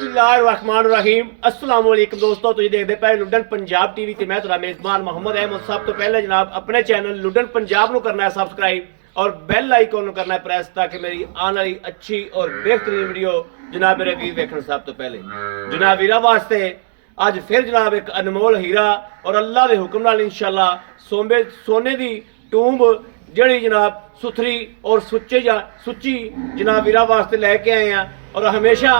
बिस्मिल्लाहिर्रहमानिर्रहीम अस्सलाम वालेकुम दोस्तों, तुझे देखते पे लुडन पंजाब टीवी ते मैं तुहाडा मेजबान मोहम्मद अहमद। सब तो पहले जनाब अपने चैनल लुडन पंजाब नु करना है सब्सक्राइब और बेल आइकन नु करना है प्रेस, ताकि मेरी आने वाली अच्छी और बेहतरीन वीडियो जनाब मेरे वीर देखने। सब तो पहले जनाब वीरा वास्ते अज फिर जनाब एक अनमोल हीरा और अल्लाह के हुक्म नाल इंशाअल्लाह सोने की टूंब जड़ी जनाब सुथरी और सुच्ची जनाब वीरा वास्ते लैके आए हैं। और हमेशा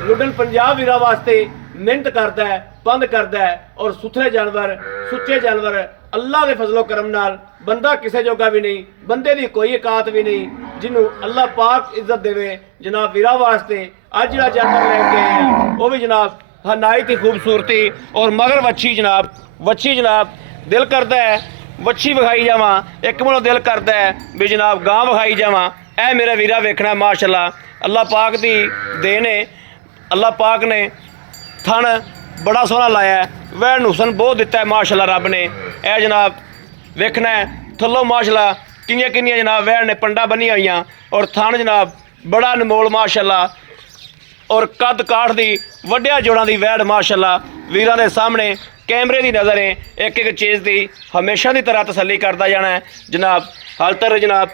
लुडन पंजाब वीरा वास्ते मिहनत करता है, पंद करता है और सुथरे जानवर सुच्चे जानवर अल्लाह के फजलो करम नाल बंदा किसी जोगा भी नहीं, बंदे की कोई औकात भी नहीं, जिन्हों अल्लाह पाक इज्जत देवे। जनाब वीरा वास्ते अज जो जानवर लैके आए हैं वह भी जनाब नायत ही खूबसूरती और मगर वच्छी जनाब दिल करता है वच्छी विखाई जावा, एक मिनट दिल करता है भी जनाब गां विखाई जावा। ऐ मेरा वीरा वेखना माशाअल्लाह अल्लाह पाक दी देन है। अल्लाह पाक ने थन बड़ा सोहना लाया है, वैन हुसन बहुत दिता है माशाअल्लाह रब ने। ऐ जनाब वेखना है थल्लों माशाअल्लाह किनिया किनिया जनाब वैन ने पंडा बनी हुई और थन जनाब बड़ा अनमोल माशाअल्लाह और कद काठ दी वड्डिया जोड़ां दी वैड़ माशाअल्लाह। वीरां दे सामने कैमरे की नज़र है, एक एक चीज़ की हमेशा की तरह तसली करता जाना है जनाब। हाल तक जनाब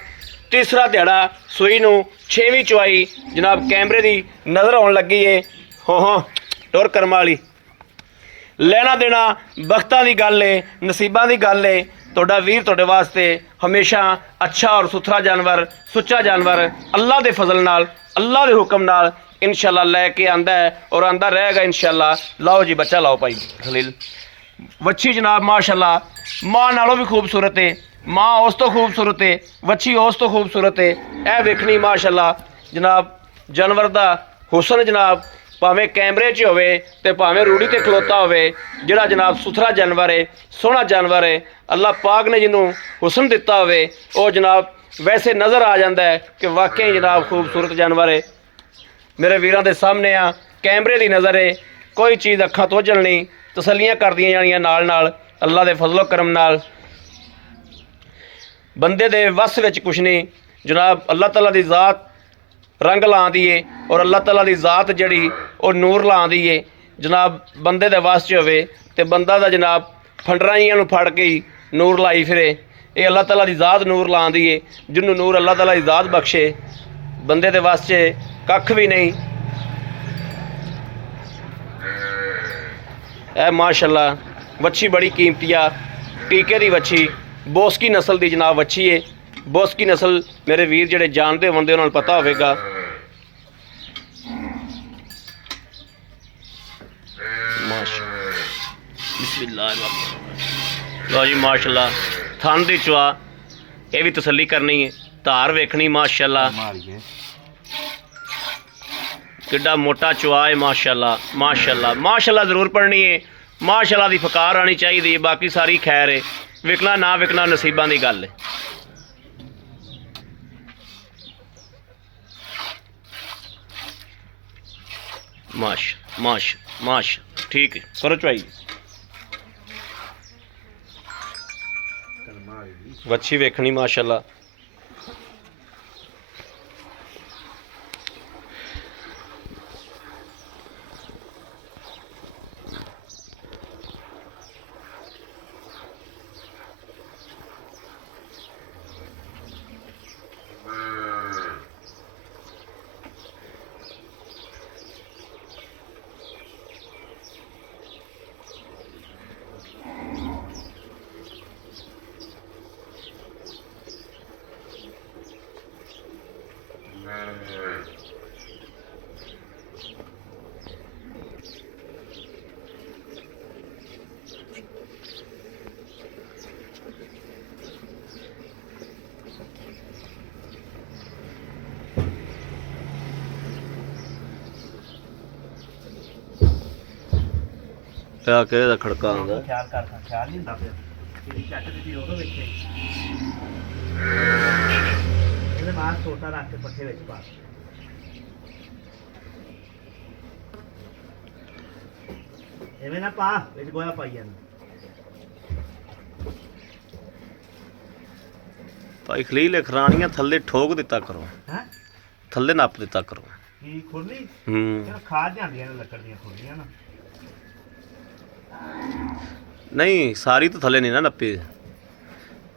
तीसरा दिहाड़ा सूई नूं 6वीं चुआई जनाब कैमरे की नज़र आउण लगी है। हो टुर कर्म वाली लेना देना बख्तां दी गल है, नसीबां दी गल है। तुहाडा वीर तुहाडे वास्ते हमेशा अच्छा और सुथरा जानवर सुच्चा जानवर अल्लाह के फजल नाल अल्लाह के हुक्म नाल इंशाअल्लाह लैके आंदा है और आंदा रहेगा इंशाअल्लाह। लाओ जी बच्चा लाओ भाई खलील। वच्छी जनाब माशाअल्लाह माँ नालों भी खूबसूरत है, माँ उस तो खूबसूरत है, वच्छी उस तो खूबसूरत है। यह वेखनी माशाअल्लाह जनाब जानवर का हुसन जनाब भावें कैमरे च होवे ते भावें रूढ़ी ते खलोता होवे, जिहड़ा जनाब सुथरा जानवर है सोहना जानवर है अल्लाह पाक ने जिन्हों हुसन दिता होवे वो जनाब वैसे नज़र आ जाता है कि वाकई जनाब खूबसूरत जानवर है। मेरे वीरां दे सामने आ कैमरे की नज़र है, कोई चीज़ अखां तो ओझल नहीं, तसलियां कर दियां जानियां नाल नाल अल्लाह के फजलो करम नाल। बंदे दे वस विच कुछ नहीं जनाब, अल्लाह ताला दी ज़ात रंग ला दी है और अल्लाह ताला दी ज़ात जड़ी वो नूर ला दी है जनाब। बंदे दे वस च होवे ते बंदा दा जनाब फंडराइयां नूं फड़ के ही नूर लाई फिरे। ये अल्लाह ताला दी ज़ात नूर ला दी है, जिन्होंने नूर अल्लाह ताला दी ज़ात बख्शे बंदे दे वस च कख भी नहीं। ए माशाअल्लाह वच्छी बड़ी कीमती आ, टीके की वच्छी बोस्की नस्ल की जनाब वच्छी है। बोस्की नस्ल मेरे वीर जेडे जानते होंगे उन्होंने पता होगा। लो जी माशाअल्लाह थन दी चुआ ये भी तसली करनी है, धार वेखनी माशाअल्लाह किड्डा मोटा चुआ है माशाअल्लाह माशाअल्लाह माशाअल्लाह जरूर पढ़नी है। माशाअल्लाह की फकार आनी चाहिए, बाकी सारी खैर है, विकना ना विकना नसीबां की गल है। माश माश माश ठीक है करो चुआई। वच्छी वेखनी माशाअल्लाह क्या किहड़े दा खड़का आंदा ख्याल कर ख्याल नहीं हुंदा पिया तेरी चट दी ओदो वेखे ਇਹਦੇ ਬਾਅਦ ਛੋਟਾ ਰੱਖ ਕੇ ਪੱਠੇ ਵਿੱਚ ਪਾ ਐਵੇਂ ਨਾ ਪਾ ਵਿੱਚ ਗੋਇਆ ਪਾਈ ਜਾਂਦਾ। भाई खलील खरानियां थल्ले ठोक दिता करो, हैं थल्ले नप दिता करो। ਕੀ ਖੁਰਲੀ ਖਾ ਜਾਂਦੀਆਂ ਨੇ ਲੱਕੜ ਦੀਆਂ ਖੁਰਲੀਆਂ ਨਾ। ਨਹੀਂ ਸਾਰੀ ਤਾਂ ਥੱਲੇ ਨਹੀਂ ਨਾ ਨੱਪੀ,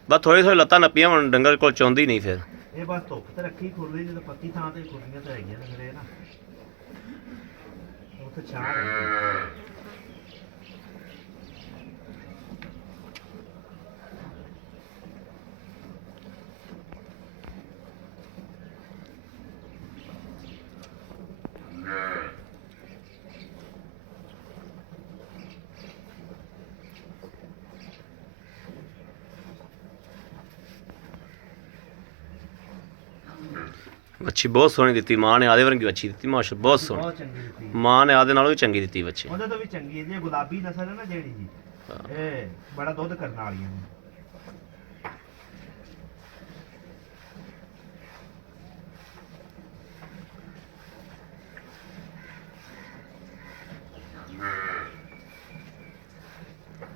ਬਸ ਥੋੜੀ ਥੋੜੀ ਲੱਤਾਂ ਨੱਪੀਆਂ ਹੁਣ ਡੰਗਰ ਕੋਲ ਚੌਂਦੀ ਨਹੀਂ ਫਿਰ। ਇਹ ਬਸ ਧੁੱਪ ਤੇ ਰੱਖੀ ਖੁਰਲੀ, ਜਦੋਂ ਪੱਕੀ ਥਾਂ ਤੇ ਖੁਰਲੀਆਂ ਤਾਂ ਹੈਗੀਆਂ ਨੇ ਫਿਰ ਇਹ ਨਾ ਉੱਥੇ ਛਾਂ ਹੈ। ਵੱਛੀ ਬਹੁਤ ਸੋਹਣੀ ਦਿੱਤੀ ਮਾਂ ਨੇ, ਆਦੇ ਵਰਗੀ ਵੱਛੀ ਦਿੱਤੀ ਮਾਸ਼ਾ, ਬਹੁਤ ਸੋਹਣੀ। ਬਹੁਤ ਚੰਗੀ ਦਿੱਤੀ ਮਾਂ ਨੇ ਆਦੇ ਨਾਲੋਂ ਵੀ ਚੰਗੀ ਦਿੱਤੀ ਵੱਛੀ। ਉਹਦੇ ਤੋਂ ਵੀ ਚੰਗੀ ਹੈ ਜੀ, ਗੁਲਾਬੀ ਨਸਲ ਹੈ ਨਾ ਜਿਹੜੀ ਜੀ, ਇਹ ਬੜਾ ਦੁੱਧ ਕਰਨ ਵਾਲੀਆਂ ਨੇ।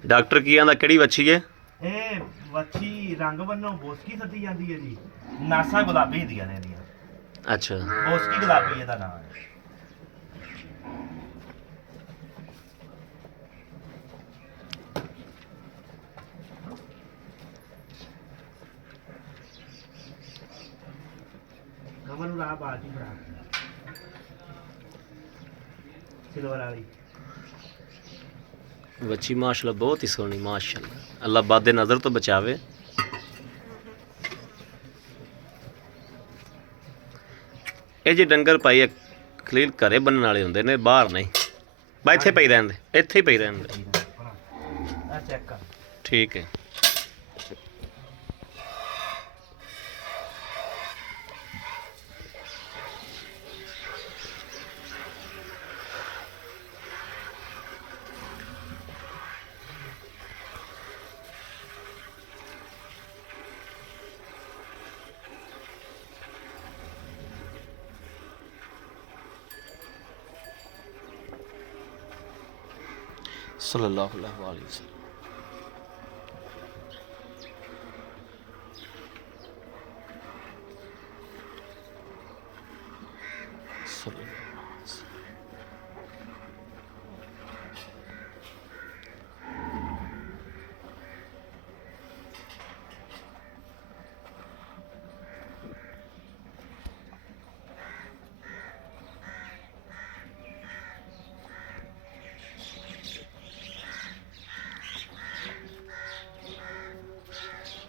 ਡਾਕਟਰ ਕੀ ਆਂਦਾ ਕਿਹੜੀ ਵੱਛੀ ਹੈ? ਇਹ ਵੱਛੀ ਰੰਗ ਵੱਲੋਂ ਬੋਸਕੀ ਸੱਦੀ ਜਾਂਦੀ ਹੈ ਜੀ, ਨਾਸਾਂ ਗੁਲਾਬੀ ਹੁੰਦੀਆਂ ਨੇ ਇਹਦੀਆਂ। ਅੱਛਾ, ਬੋਸਕੀ ਗੁਲਾਬੀ ਇਹਦਾ ਨਾਮ ਹੈ। ਕਮਰ ਨੂੰ ਲਾ ਬਾਜੀ ਬਣਾ ਸਿਲਵਰ ਵਾਲੀ ਵੱਛੀ ਮਾਸ਼ਾਅੱਲਾ ਬਹੁਤ ਹੀ ਸੋਹਣੀ ਮਾਸ਼ਾਅੱਲਾ, ਅੱਲਾ ਬਾਦੇ ਨਜ਼ਰ ਤੋਂ ਬਚਾਵੇ। ਇਹ ਜੇ ਡੰਗਰ ਪਾਈ ਖਲੀਲ ਘਰੇ ਬੰਨਣ ਵਾਲੇ ਹੁੰਦੇ ਨੇ, ਬਾਹਰ ਨਹੀਂ। ਬਾ ਇੱਥੇ ਪਈ ਰਹਿੰਦੇ, ਇੱਥੇ ਹੀ ਪਈ ਰਹਿੰਦੇ। ਆ ਚੈੱਕ ਕਰ। ਠੀਕ ਹੈ। सल्लल्लाहु अलैहि वसल्लम।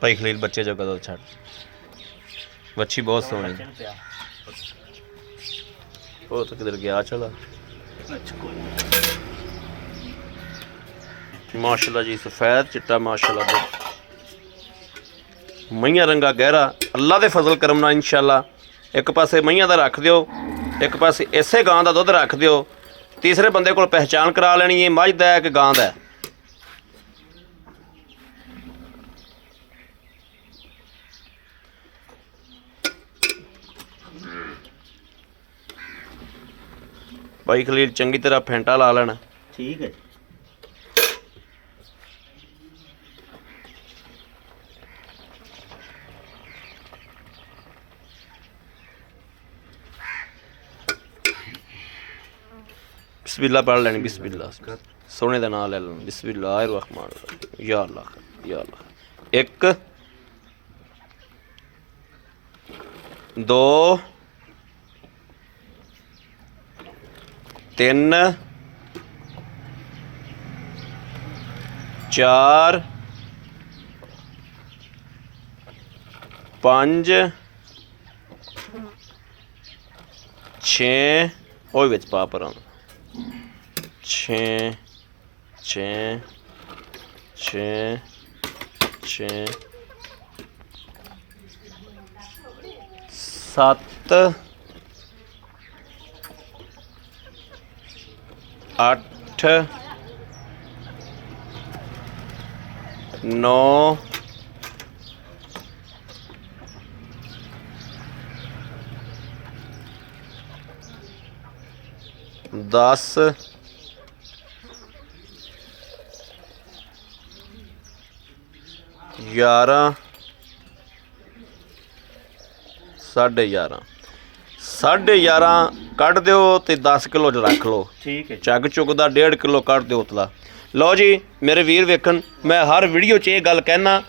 ਭਾਈ ਖਲੀਲ ਬੱਚੇ ਜੋ ਕਦੋਂ ਛੱਡ, ਵੱਛੀ ਬਹੁਤ ਸੋਹਣੀ। ਉਹ ਤਾਂ ਕਿਧਰ ਗਿਆ ਚਲਾ। ਮਾਸ਼ਾਅੱਲਾ ਜੀ, ਸਫੈਦ ਚਿੱਟਾ ਮਾਸ਼ਾਅੱਲਾ, ਮਈਆਂ ਰੰਗਾ ਗਹਿਰਾ। ਅੱਲਾ ਦੇ ਫਜ਼ਲ ਕਰਮ ਨਾਲ ਇਨਸ਼ਾਅੱਲਾ ਇੱਕ ਪਾਸੇ ਮਈਆਂ ਦਾ ਰੱਖ ਦਿਓ, ਇੱਕ ਪਾਸੇ ਇਸੇ ਗਾਂ ਦਾ ਦੁੱਧ ਰੱਖ ਦਿਓ, ਤੀਸਰੇ ਬੰਦੇ ਕੋਲ ਪਹਿਚਾਣ ਕਰਾ ਲੈਣੀ ਹੈ ਮੱਝ ਦਾ ਹੈ ਕਿ ਗਾਂ ਦਾ ਹੈ। ਭਾਈ ਖਲੀਲ ਚੰਗੀ ਤਰ੍ਹਾਂ ਫੈਂਟਾ ਲਾ ਲੈਣਾ। ਠੀਕ ਹੈ। ਬਿਸਮਿल्लाह ਪੜ੍ਹ ਲੈਣੀ। ਬਿਸਮਿल्लाह ਸੋਹਣੇ ਦਾ ਨਾਮ ਲੈ ਲੈਣਾ। ਬਿਸਮਿल्लाह ਰਹਿਮਾਨ ਰਹੀਮ। ਯਾ ਅੱਲਾਹ ਯਾ ਅੱਲਾਹ। 1 2 3 4 5 6 ਉਹ ਵਿੱਚ ਪਾ ਪਰਾਂ 6 6 6 6 7 8 9 10 11 11:30 11:30 ਕੱਢ ਦਿਓ ਤੇ 10 ਕਿਲੋ ਚ ਰੱਖ ਲਓ। ਠੀਕ ਹੈ ਜੀ। ਚੱਗ ਚੁੱਗ ਦਾ 1.5 ਕਿਲੋ ਕੱਢ ਦਿਓ ਉਤਲਾ। ਲਓ ਜੀ ਮੇਰੇ ਵੀਰ ਵੇਖਣ, ਮੈਂ ਹਰ ਵੀਡੀਓ 'ਚ ਇਹ ਗੱਲ ਕਹਿਣਾ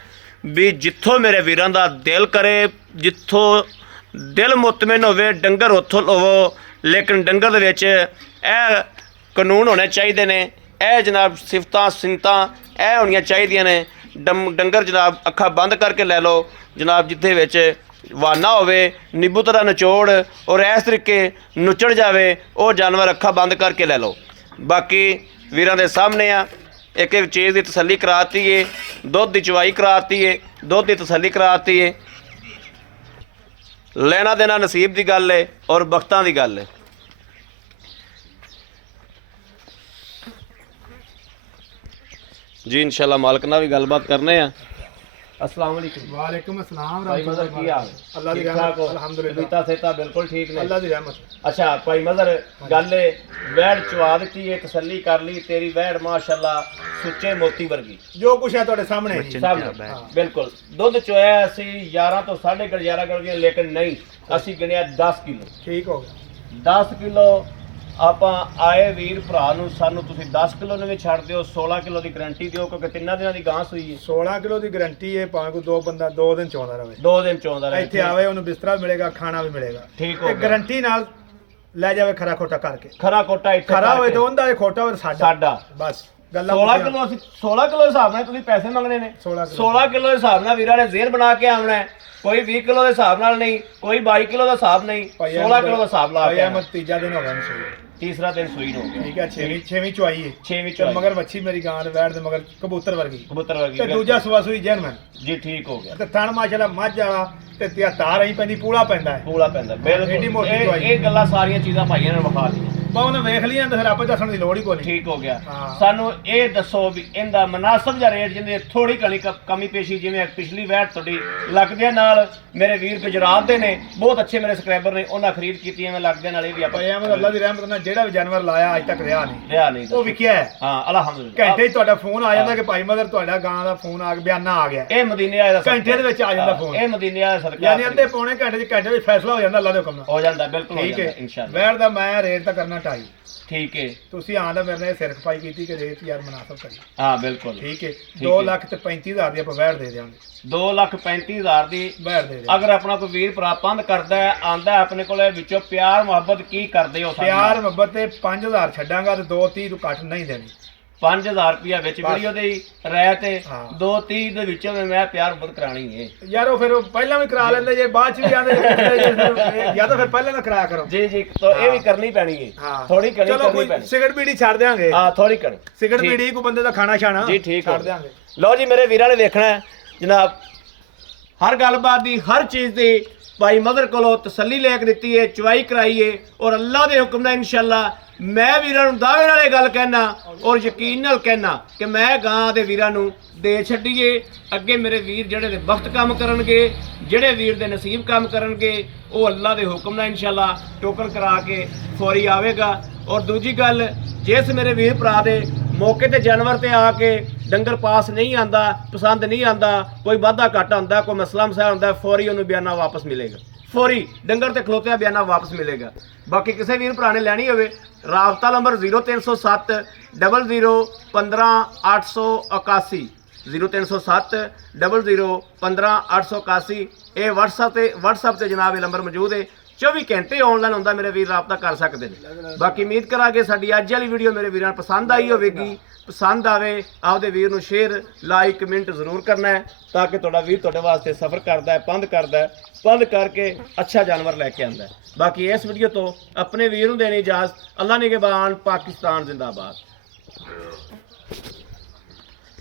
ਵੀ ਜਿੱਥੋਂ ਮੇਰੇ ਵੀਰਾਂ ਦਾ ਦਿਲ ਕਰੇ, ਜਿੱਥੋਂ ਦਿਲ ਮੁਤਮਿਨ ਹੋਵੇ, ਡੰਗਰ ਉੱਥੋਂ ਲਵੋ। ਲੇਕਿਨ ਡੰਗਰ ਦੇ ਵਿੱਚ ਇਹ ਕਾਨੂੰਨ ਹੋਣੇ ਚਾਹੀਦੇ ਨੇ, ਇਹ ਜਨਾਬ ਸਿਫਤਾਂ ਸਿੰਤਾਂ ਇਹ ਹੋਣੀਆਂ ਚਾਹੀਦੀਆਂ ਨੇ। ਡੰਗਰ ਜਨਾਬ ਅੱਖਾਂ ਬੰਦ ਕਰਕੇ ਲੈ ਲਓ ਜਨਾਬ, ਜਿੱਥੇ ਵਿੱਚ ਵਾਨਾ ਹੋਵੇ, ਨਿੰਬੂ ਤਰ੍ਹਾਂ ਨਿਚੋੜ ਔਰ ਇਸ ਤਰੀਕੇ ਨੁੱਚੜ ਜਾਵੇ, ਉਹ ਜਾਨਵਰ ਅੱਖਾਂ ਬੰਦ ਕਰਕੇ ਲੈ ਲਓ। ਬਾਕੀ ਵੀਰਾਂ ਦੇ ਸਾਹਮਣੇ ਆ, ਇੱਕ ਇੱਕ ਚੀਜ਼ ਦੀ ਤਸੱਲੀ ਕਰਾਤੀ ਏ, ਦੁੱਧ ਦੀ ਚਵਾਈ ਕਰਾਤੀ ਏ, ਦੁੱਧ ਦੀ ਤਸੱਲੀ ਕਰਾਤੀ ਏ। ਲੈਣਾ ਦੇਣਾ ਨਸੀਬ ਦੀ ਗੱਲ ਏ ਔਰ ਬਖਤਾਂ ਦੀ ਗੱਲ ਏ। ਜੀ ਇਨਸ਼ਾਅੱਲਾ ਮਾਲਕ ਨਾਲ ਵੀ ਗੱਲਬਾਤ ਕਰਨੇ ਆ। अस्सलाम वालेकुम। वालेकुम अस्सलाम। भाई मजहर की हाल अल्लाह दी ठीक रहमत ठाक हो? अल्हम्दुलिल्लाह। तबीयतां सेहतां बिल्कुल ठीक ने? अल्लाह दी रहमत। अच्छा भाई मजहर गल वैड़ चवा दी है, तसल्ली कर ली, तेरी वैड़ माशाअल्लाह सुच्चे मोती वर्गी जो कुछ है ਤੁਹਾਡੇ ਸਾਹਮਣੇ ਹੈ ਜੀ। सामने बिल्कुल दुध चोया असी 11 तो 11.5 किलो, लेकिन नहीं असी गिनिया 10 किलो। ਠੀਕ ਹੋ ਗਿਆ। 10 किलो ਆਪਾਂ ਆਏ ਵੀਰ ਭਰਾ ਨੂੰ ਸਾਨੂੰ ਤੁਸੀਂ 10 ਕਿਲੋ ਨਵੇਂ ਛੱਡ ਦਿਓ, 16 ਕਿਲੋ ਦੀ ਗਾਰੰਟੀ ਦਿਓ ਕਿਉਂਕਿ 3 ਦਿਨਾਂ ਦੀ ਗਾਂ ਸੂਈ ਹੈ। 16 ਕਿਲੋ ਦੀ ਗਾਰੰਟੀ ਹੈ, ਭਾਵੇਂ ਕੋਈ ਦੋ ਬੰਦਾ 2 ਦਿਨ ਚੋਂਦਾ ਰਹੇ, 2 ਦਿਨ ਚੋਂਦਾ ਰਹੇ, ਇੱਥੇ ਆਵੇ ਉਹਨੂੰ ਬਿਸਤਰਾ ਵੀ ਮਿਲੇਗਾ, ਖਾਣਾ ਵੀ ਮਿਲੇਗਾ। ਠੀਕ ਹੋ ਤੇ ਗਿਆ। ਗਾਰੰਟੀ ਨਾਲ ਲੈ ਜਾਵੇ ਖਰਾ ਖੋਟਾ ਕਰਕੇ। ਖਰਾ ਕੋਟਾ ਇੱਥੇ ਖਰਾ ਹੋਵੇ ਕਰਕੇ। ਤਾਂ ਉਹਦਾ, ਖੋਟਾ ਹੋਵੇ ਸਾਡਾ। ਸਾਡਾ ਬਸ ਗੱਲਾਂ 16 ਮੁੱਕੀਆਂ। ਕਿਲੋ ਅਸੀਂ 16 ਕਿਲੋ ਦੇ ਹਿਸਾਬ ਨਾਲ ਤੁਸੀਂ ਪੈਸੇ ਮੰਗਣੇ ਨੇ। 16 ਕਿਲੋ। 16 ਕਿਲੋ ਦੇ ਹਿਸਾਬ ਨਾਲ ਵੀਰਾਂ ਨੇ ਜ਼ੇਰ ਬਣਾ ਕੇ ਆਉਣਾ ਹੈ, ਕੋਈ 20 ਕਿਲੋ ਦੇ ਹਿਸਾਬ ਨਾਲ ਨਹੀਂ, ਕੋਈ 22 ਕਿਲੋ ਦਾ ਹਿਸਾਬ ਨਹੀਂ, 16 ਕਿਲੋ ਦਾ ਹਿਸਾਬ ਲਾ ਭਾਈ ਕੇ ਅਹਿਮਦ ਤੀਜਾ ਦਿਨ ਹੋ ਗਿਆ ਮੈਨੂੰ ਸੂਈ। ਤੀਸਰਾ ਦਿਨ ਸੂਈ ਨੂੰ ਹੋ ਗਿਆ। ਠੀਕ ਹੈ, ਛੇਵੀਂ ਚੁਆਈ ਹੈ। 6ਵੀਂ ਤੇ ਚੋਈ ਮਗਰ ਵੱਛੀ ਮੇਰੀ ਗਾਂ ਦੇ ਵੈੜ ਦੇ ਮਗਰ ਕਬੂਤਰ ਵਰਗੀ ਕਬੂਤਰ ਵਰਗੀ ਤੇ ਦੂਜਾ ਸਵਾ ਸੂਈ ਜੈਨਮਨ ਜੀ ਠੀਕ ਹੋ ਗਿਆ। ਤੇ ਥਣ ਮਾਸ਼ਾਅੱਲਾ ਮੱਝ ਵਾਲਾ ਤੇ ਤਿਆ ਤਾਰ ਆਈ ਪੈਂਦੀ, ਪੂਲਾ ਪੈਂਦਾ ਹੈ। ਪੂਲਾ ਪੈਂਦਾ ਐਡੀ ਬਿਲਕੁਲ। ਮੋਟੀ ਚਵਾਈ। ਇਹ ਗੱਲਾਂ ਸਾਰੀਆਂ ਚੀਜ਼ਾਂ ਭਾਈਆਂ ਨੇ ਵਿਖਾ ਲਈਆਂ। ਬਾ ਉਹਨੇ ਵੇਖ ਲਿਆ ਤੇ ਫਿਰ ਆਪੇ ਦੱਸਣ ਦੀ ਲੋੜ ਹੀ ਕੋਈ ਨਹੀਂ। ਠੀਕ ਹੋ ਗਿਆ। ਹਾਂ। ਸਾਨੂੰ ਇਹ ਦੱਸੋ ਵੀ ਇਹਦਾ ਮਨਾਸਬ ਜਿਹਾ ਰੇਟ, ਜਿੰਦੇ ਥੋੜੀ ਘਣੀ ਕਮੀ ਪੇਸ਼ੀ, ਜਿਵੇਂ ਪਿਛਲੀ ਵੈਟ ਤੁਹਾਡੀ ਲੱਗਦਿਆਂ ਨਾਲ ਮੇਰੇ ਵੀਰ ਗੁਜਰਾਤ ਦੇ ਨੇ, ਬਹੁਤ ਅੱਛੇ ਮੇਰੇ ਸਬਸਕ੍ਰਾਈਬਰ ਨੇ, ਉਹਨਾਂ ਖਰੀਦ ਕੀਤੀ ਐਵੇਂ ਲੱਗਦਿਆਂ ਨਾਲ ਇਹ ਵੀ ਆਪਾਂ ਭਾਈ ਅਹਿਮਦ ਅੱਲਾ ਦੀ ਰਹਿਮਤ ਨਾਲ ਜਿਹੜਾ ਵੀ ਜਾਨਵਰ ਲਾਇਆ ਅੱਜ ਤੱਕ ਰਿਹਾ ਨਹੀਂ, ਰਿਹਾ ਨਹੀਂ ਉਹ ਵਿਕਿਆ ਹੈ। ਹਾਂ ਅਲਹਮਦੁਲਿਲਾ। ਘੰਟੇ 'ਚ ਤੁਹਾਡਾ ਫੋਨ ਆ ਜਾਂਦਾ ਕਿ ਭਾਈ ਮਦਰ ਤੁਹਾਡਾ ਗਾਂ ਦਾ ਫੋਨ ਆ ਗਿਆ, ਬਿਆਨਾ ਆ ਗਿਆ। ਇਹ ਮਦੀਨੇ ਵਾਲੇ ਦਾ ਸਦਕਾ। ਘੰਟੇ ਦੇ ਵਿੱਚ ਆ ਜਾਂਦਾ ਫੋਨ। ਇਹ ਮਦੀਨੇ ਵਾਲੇ ਦਾ ਸਦਕਾ ਯਾਨੀ ਅੱਧੇ ਪੌਣੇ ਘੰਟੇ 'ਚ ਘੰਟੇ ਵਿੱਚ ਫੈਸਲਾ ਹੋ ਜਾਂਦਾ ਅੱਲਾ ਦੇ ਹੁਕਮ ਨਾਲ। ਹੋ ਜਾਂਦਾ, ਬਿਲਕੁਲ ਹੋ ਠੀਕ ਜਾਂਦਾ ਹੈ। ਇਨਸ਼ਾਅੱਲਾ। ਵੈੜ ਦਾ ਮੈਂ ਰੇਟ ਤਾਂ ਕਰਨਾ 2.5। ਠੀਕ ਹੈ। ਤੁਸੀਂ ਆਂਦਾ ਮੇਰੇ ਨੇ ਸਿਰ ਖਪਾਈ ਕੀਤੀ ਕਿ ਰੇਟ ਯਾਰ ਮੁਨਾਸਬ ਕਰੀ। ਹਾਂ ਬਿਲਕੁਲ ਠੀਕ ਹੈ। ਹੈ। 2,35,000 ਦੀ ਆਪਾਂ ਵੈੜ ਦੇ ਦਿਆਂਗੇ। 2,35,000 ਦੀ ਵੈੜ ਦੇ ਦਿਆਂਗੇ। ਅਗਰ ਆਪਣਾ ਕੋਈ ਵੀਰ ਭਰਾ ਪੰਧ ਕਰਦਾ ਹੈ, ਆਂਦਾ ਆਪਣੇ ਕੋਲੇ, ਵਿੱਚੋਂ ਪਿਆਰ ਮੁਹੱਬਤ ਕੀ ਕਰਦੇ ਹੋ? ਪਿਆਰ ਮੁਹੱਬਤ ਤੇ 5,000 ਛੱਡਾਂਗਾ ਤੇ 2,30 ਤੋਂ ਘੱਟ ਨਹੀਂ ਦੇਣੀ। 5,000 ਰੁਪਇਆ ਵਿੱਚ ਵੀਡੀਓ ਦੇ ਰਹਿ ਤੇ ਹਾਂ। 2,30 ਦੇ ਵਿੱਚੋਂ ਵੀ ਮੈਂ ਪਿਆਰ ਮੁਹੱਬਤ ਕਰਾਣੀ ਹੈ। ਯਾਰ ਉਹ ਫਿਰ ਉਹ ਪਹਿਲਾਂ ਵੀ ਕਰਾ ਲੈਂਦੇ ਜੇ, ਬਾਅਦ 'ਚ ਵੀ ਆਂਦੇ ਜਾਂ ਤਾਂ ਫਿਰ ਪਹਿਲਾਂ ਨਾ ਕਰਾਇਆ ਕਰੋ। ਜੀ ਜੀ, ਤਾਂ ਇਹ ਵੀ ਕਰਨੀ ਪੈਣੀ ਹੈ। ਹਾਂ ਥੋੜੀ ਕਣੀ ਚਲੋ ਕਰਨੀ ਕੋਈ ਪੈਣੀ। ਸਿਗਰਟ ਬੀੜੀ ਛੱਡ ਦਿਆਂਗੇ। ਹਾਂ ਥੋੜੀ ਕਣੀ ਸਿਗਰਟ ਠੀਕ। ਬੀੜੀ ਕੋ ਬੰਦੇ ਦਾ ਖਾਣਾ ਛਾਣਾ ਜੀ ਠੀਕ ਹੋ ਛੱਡ ਦਿਆਂਗੇ। ਲਓ ਜੀ ਮੇਰੇ ਵੀਰਾਂ ਨੇ ਵੇਖਣਾ ਹੈ ਜਨਾਬ, ਹਰ ਗੱਲਬਾਤ ਦੀ, ਹਰ ਚੀਜ਼ ਦੀ ਭਾਈ ਮਦਰ ਕੋਲੋਂ ਤਸੱਲੀ ਲੈ ਕੇ ਦਿੱਤੀ ਹੈ, ਚਵਾਈ ਕਰਾਈ ਹੈ, ਔਰ ਅੱਲਾ ਦੇ ਹੁਕਮ ਨਾਲ ਇਨਸ਼ਾਅੱਲਾ ਮੈਂ ਵੀਰਾਂ ਨੂੰ ਦਾਅਵੇ ਨਾਲ ਇਹ ਗੱਲ ਕਹਿਣਾ ਔਰ ਯਕੀਨ ਨਾਲ ਕਹਿਣਾ ਕਿ ਮੈਂ ਗਾਂ ਦੇ ਵੀਰਾਂ ਨੂੰ ਦੇ ਛੱਡੀਏ। ਅੱਗੇ ਮੇਰੇ ਵੀਰ ਜਿਹੜੇ ਦੇ ਵਕਤ ਕੰਮ ਕਰਨਗੇ, ਜਿਹੜੇ ਵੀਰ ਦੇ ਨਸੀਬ ਕੰਮ ਕਰਨਗੇ, ਉਹ ਅੱਲਾ ਦੇ ਹੁਕਮ ਨਾਲ ਇਨਸ਼ਾਅੱਲਾ ਟੋਕਨ ਕਰਾ ਕੇ ਫੌਰੀ ਆਵੇਗਾ। ਔਰ ਦੂਜੀ ਗੱਲ, ਜਿਸ ਮੇਰੇ ਵੀਰ ਭਰਾ ਦੇ ਮੌਕੇ ਤੇ ਜਾਨਵਰ ਤੇ ਆ ਕੇ ਡੰਗਰ ਪਾਸ ਨਹੀਂ ਆਂਦਾ, ਪਸੰਦ ਨਹੀਂ ਆਂਦਾ, ਕੋਈ ਵਾਧਾ ਘਾਟਾ ਹੁੰਦਾ, ਕੋਈ ਮਸਲਾ ਮਸਾਇਲ ਹੁੰਦਾ, ਫੌਰੀ ਉਹਨੂੰ ਬਿਆਨਾ ਵਾਪਸ ਮਿਲੇਗਾ। ਫੌਰੀ ਡੰਗਰ ਤੇ ਖਲੋਤਿਆ ਬਿਆਨਾ ਵਾਪਸ ਮਿਲੇਗਾ। ਬਾਕੀ ਕਿਸੇ ਵੀਰ ਭਰਾ ਨੇ ਲੈਣੀ ਹੋਵੇ, ਰਾਬਤਾ ਨੰਬਰ 0307 00 15 881 0307 00 15 881। ਇਹ WhatsApp ਤੇ ਜਨਾਬ ਇਹ ਨੰਬਰ ਮੌਜੂਦ ਹੈ। 24 ਘੰਟੇ ਆਨਲਾਈਨ ਹੁੰਦਾ, ਮੇਰੇ ਵੀਰ ਰਾਬਤਾ ਕਰ ਸਕਦੇ ਨੇ। ਬਾਕੀ ਉਮੀਦ ਕਰਾਂਗੇ ਸਾਡੀ ਅੱਜ ਵਾਲੀ ਵੀਡੀਓ ਮੇਰੇ ਵੀਰਾਂ ਨੂੰ ਪਸੰਦ ਆਈ ਹੋਵੇਗੀ। ਪਸੰਦ ਆਵੇ ਆਪਦੇ ਵੀਰ ਨੂੰ ਸ਼ੇਅਰ ਲਾਈਕ ਕਮੈਂਟ ਜ਼ਰੂਰ ਕਰਨਾ ਹੈ, ਤਾਂ ਕਿ ਤੁਹਾਡਾ ਵੀਰ ਤੁਹਾਡੇ ਵਾਸਤੇ ਸਫ਼ਰ ਕਰਦਾ ਹੈ, ਪੰਧ ਕਰਦਾ ਹੈ, ਪੰਧ ਕਰਕੇ ਅੱਛਾ ਜਾਨਵਰ ਲੈ ਕੇ ਆਉਂਦਾ ਹੈ। ਬਾਕੀ ਇਸ ਵੀਡੀਓ ਤੋਂ ਆਪਣੇ ਵੀਰ ਨੂੰ ਦੇਣੀ ਇਜਾਜ਼ਤ। ਅੱਲਾ ਨਿਗਹਿਬਾਨ, ਪਾਕਿਸਤਾਨ ਜ਼ਿੰਦਾਬਾਦ।